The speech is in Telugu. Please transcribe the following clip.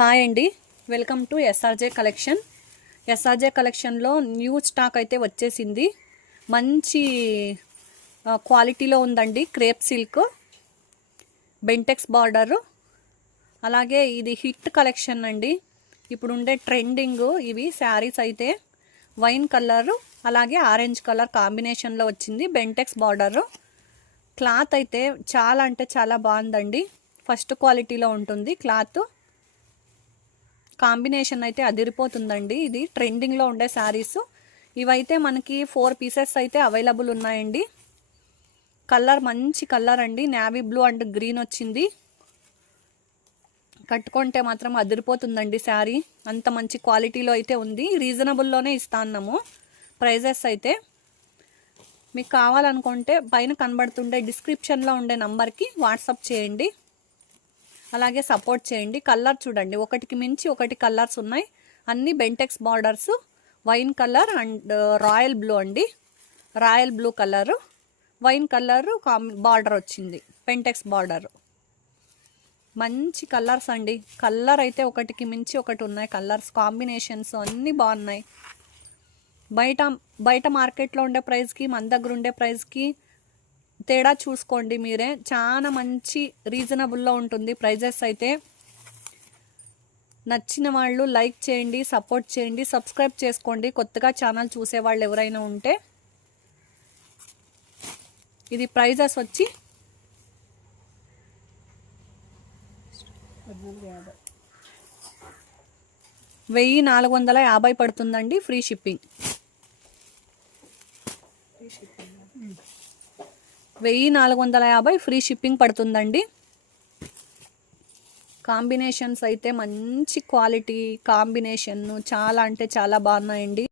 హాయ్ అండి, welcome to SRJ collection. SRJ కలెక్షన్లో న్యూ స్టాక్ అయితే వచ్చేసింది. మంచి క్వాలిటీలో ఉందండి. క్రేప్ సిల్క్, బెంటెక్స్ బార్డరు, అలాగే ఇది హిట్ కలెక్షన్ అండి. ఇప్పుడు ఉండే ట్రెండింగ్ ఇవి శారీస్ అయితే వైన్ కలరు అలాగే ఆరెంజ్ కలర్ కాంబినేషన్లో వచ్చింది. బెంటెక్స్ బార్డరు, క్లాత్ అయితే చాలా అంటే చాలా బాగుందండి. ఫస్ట్ క్వాలిటీలో ఉంటుంది క్లాత్. కాంబినేషన్ అయితే అదిరిపోతుందండి. ఇది ట్రెండింగ్లో ఉండే శారీస్. ఇవైతే మనకి 4 పీసెస్ అయితే అవైలబుల్ ఉన్నాయండి. కలర్ మంచి కలర్ అండి, నేవీ బ్లూ అండ్ గ్రీన్ వచ్చింది. కట్టుకుంటే మాత్రం అదిరిపోతుందండి శారీ. అంత మంచి క్వాలిటీలో అయితే ఉంది. రీజనబుల్లోనే ఇస్తాన్నాము. ప్రైజెస్ అయితే మీకు కావాలనుకుంటే పైన కనబడుతుండే డిస్క్రిప్షన్లో ఉండే నంబర్కి వాట్సాప్ చేయండి. అలాగే సపోర్ట్ చేయండి. కలర్ చూడండి, ఒకటికి మించి ఒకటి కలర్స్ ఉన్నాయి. అన్ని Bentex borders, wine colour and royal blue అండి. Royal blue colour, wine colour border వచ్చింది. బెంటెక్స్ బార్డర్ మంచి కలర్స్ అండి. కలర్ అయితే ఒకటికి మించి ఒకటి ఉన్నాయి. కలర్స్ కాంబినేషన్స్ అన్నీ బాగున్నాయి. బయట మార్కెట్లో ఉండే ప్రైస్కి మన దగ్గర ఉండే ప్రైస్కి తేడా చూసుకోండి మీరే. చాలా మంచి రీజనబుల్లో ఉంటుంది ప్రైజెస్ అయితే. నచ్చిన వాళ్ళు లైక్ చేయండి, సపోర్ట్ చేయండి, సబ్స్క్రైబ్ చేసుకోండి కొత్తగా ఛానల్ చూసేవాళ్ళు ఎవరైనా ఉంటే. ఇది ప్రైజెస్ వచ్చి 1450 పడుతుందండి. Free shipping. 1450 ఫ్రీ షిప్పింగ్ పడుతుందండి. కాంబినేషన్స్ అయితే మంచి క్వాలిటీ కాంబినేషన్, చాలా అంటే చాలా బాగున్నాయండి.